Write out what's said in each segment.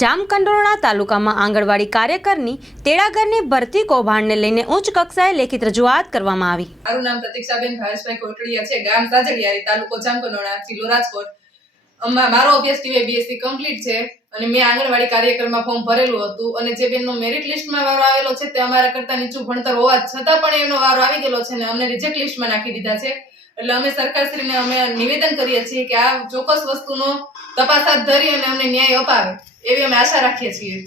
જામકંડોરણા તાલુકામાં આંગણવાડી કાર્યકરની તેડાગરની ભરતી કૌભાંડને લઈને ઉચ્ચ કક્ષાએ લેખિત રજૂઆત કરવામાં આવી. મારું નામ પ્રતિક્ષાબેન ભાવેશભાઈ કોટડીયા છે, ગામ સાજડિયારી, તાલુકો જામકંડોરણા, જિલ્લો રાજકોટ. મારો અભ્યાસ ટીવાય બીએસસી કમ્પ્લીટ છે અને મેં આંગણવાડી કાર્યક્રમમાં ફોર્મ ભરેલું હતું અને જે બેનનો મેરિટ લિસ્ટમાં વારો આવેલો છે તે અમારા કરતા નીચું ભણતર હોવા છતાં પણ એનો વારો આવી ગયેલો છે અને અમને રિજેક્ટ લિસ્ટમાં નાખી દીધા છે. એટલે અમે સરકારશ્રીને અમે નિવેદન કરીએ છીએ કે આ ચોક્કસ વસ્તુનો તપાસ હાથ ધરી અને અમને ન્યાય અપાવે. એવી અમે આશા રાખીએ છીએ.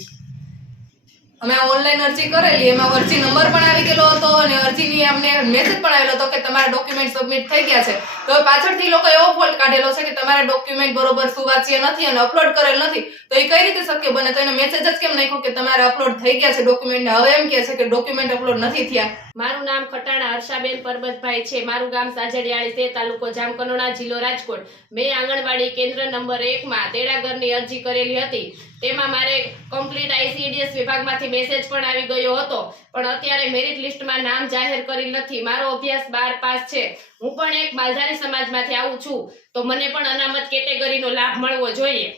અમે ઓનલાઈન અરજી કરેલી, એમાં અરજી નંબર પણ આવી ગયેલો હતો અને અરજીની અમને મેસેજ પણ આવેલો હતો કે તમારા ડોક્યુમેન્ટ સબમિટ થઈ ગયા છે. તો પાછળથી લોકો એવો ફોલ્ટ કાઢેલો છે કે તમારા ડોક્યુમેન્ટ બરોબર સુવાચ્ય નથી અને અપલોડ કરેલ નથી. તો એ કઈ રીતે શક્ય બને? તો એને મેસેજ જ કેમ નાખ્યો કે તમારે અપલોડ થઈ ગયા છે ડોક્યુમેન્ટ હવે એમ કહે છે કે ડોક્યુમેન્ટ અપલોડ નથી થયા? મારું નામ ખટાણા હર્ષાબેન પરબતભાઈ છે. મારું ગામ સાજડિયાળી છે, તાલુકો જામકંડોરણા જિલ્લો રાજકોટ. મેં આંગણવાડી કેન્દ્ર નંબર એકમાં તેડાગરની અરજી કરેલી હતી. તેમાં મારે કમ્પ્લીટ આઈસીડીએસ વિભાગમાંથી મેસેજ પણ આવી ગયો હતો. પણ અત્યારે મેરિટ લિસ્ટમાં નામ જાહેર કરી નથી. મારો અભ્યાસ બાર પાસ છે. હું પણ એક માલધારી સમાજમાંથી આવું છું. તો મને પણ અનામત કેટેગરીનો લાભ મળવો જોઈએ.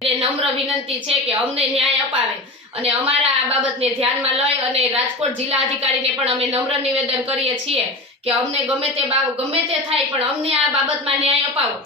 નમ્ર વિનંતી છે કે અમને ન્યાય અપાવે અને અમારા આ બાબતને ધ્યાનમાં લઈ અને રાજકોટ જિલ્લા અધિકારીને પણ અમે નમ્ર નિવેદન કરીએ છીએ કે અમને ગમે તે ગમે તે થાય પણ અમને આ બાબતમાં ન્યાય અપાવો.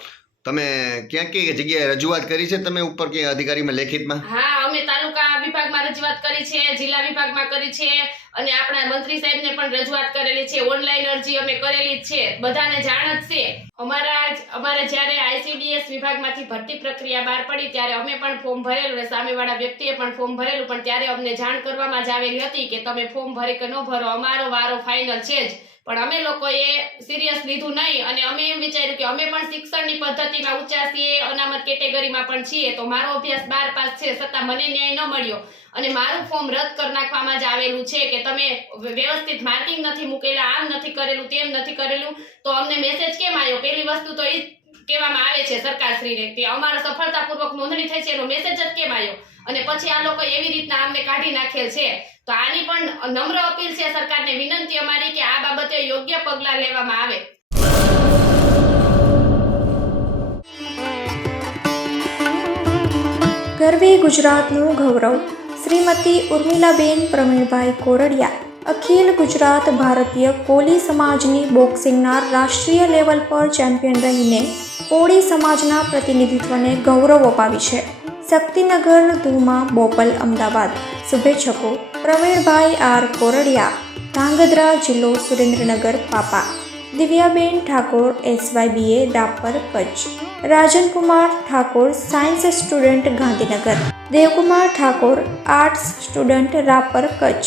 તમે ક્યાં કઈ જગ્યાએ રજૂઆત કરી છે? તમે ઉપર કે અધિકારીમાં લેખિતમાં? હા, અમે તાલુકા વિભાગમાં રજૂઆત કરી છે, જિલ્લા વિભાગમાં કરી છે, અને આપણા મંત્રી સાહેબને પણ રજૂઆત કરેલી છે. ઓનલાઈન અરજી અમે કરેલી છે. બધાને જાણ જ છે. અમારા અમારે જ્યારે આઈસીડીએસ વિભાગમાંથી ભરતી પ્રક્રિયા બહાર પડી, ત્યારે અમે પણ ફોર્મ ભરેલું અને સામેવાળા વ્યક્તિએ પણ ફોર્મ ભરેલું. પણ ત્યારે અમને જાણ કરવામાં જ આવેલી હતી કે તમે ફોર્મ ભરી કે ન ભરો, અમારો વારો ફાઇનલ છે જ. પણ અમે લોકોએ સિરિયસ લીધું નહીં. અને અમે એમ વિચાર્યું કે અમે પણ શિક્ષણની પદ્ધતિમાં ઊંચા છીએ, અનામત કેટેગરીમાં પણ છીએ, તો મારો અભ્યાસ બાર પાસ છે છતાં મને ન્યાય ન મળ્યો. અને મારું ફોર્મ રદ કરી નાખવામાં જ આવેલું છે કે તમે વ્યવસ્થિત માર્કિંગ નથી મૂકેલા, આમ નથી કરેલું, તેમ નથી કરેલું, તો અમને મેસેજ કેમ આવ્યો? પહેલી વસ્તુ તો એ કહેવામાં આવે છે સરકારશ્રીને કે અમારા સફળતાપૂર્વક નોંધણી થઈ છે, એનો મેસેજ જ કેમ આવ્યો? અને પછી આ લોકો એવી રીતના અમને કાઢી નાખેલ છે. તો આની પણ નમ્ર અપીલ છે સરકારને વિનંતી અમારી કે આ બાબતે યોગ્ય પગલાં લેવામાં આવે. ગરવી ગુજરાતનું ગૌરવ, શ્રીમતી ઉર્મિલાબેન પ્રવીણભાઈ કોરડિયા, અખિલ ગુજરાત ભારતીય કોલી સમાજની બોક્સિંગના રાષ્ટ્રીય લેવલ પર ચેમ્પિયન રહીને કોળી સમાજના પ્રતિનિધિત્વને ગૌરવ અપાવી છે. શક્તિનગર ધુમા બોપલ અમદાવાદ. શુભેચ્છકો, પ્રવીણભાઈ આર કોરડિયા, ધાંગધ્રા જિલ્લો સુરેન્દ્રનગર પાપા. Divyaben Thakor, SYBA Rapar Kutch. Rajankumar Thakor, science student Gandhinagar. Devkumar Thakor, arts student Rapar Kutch.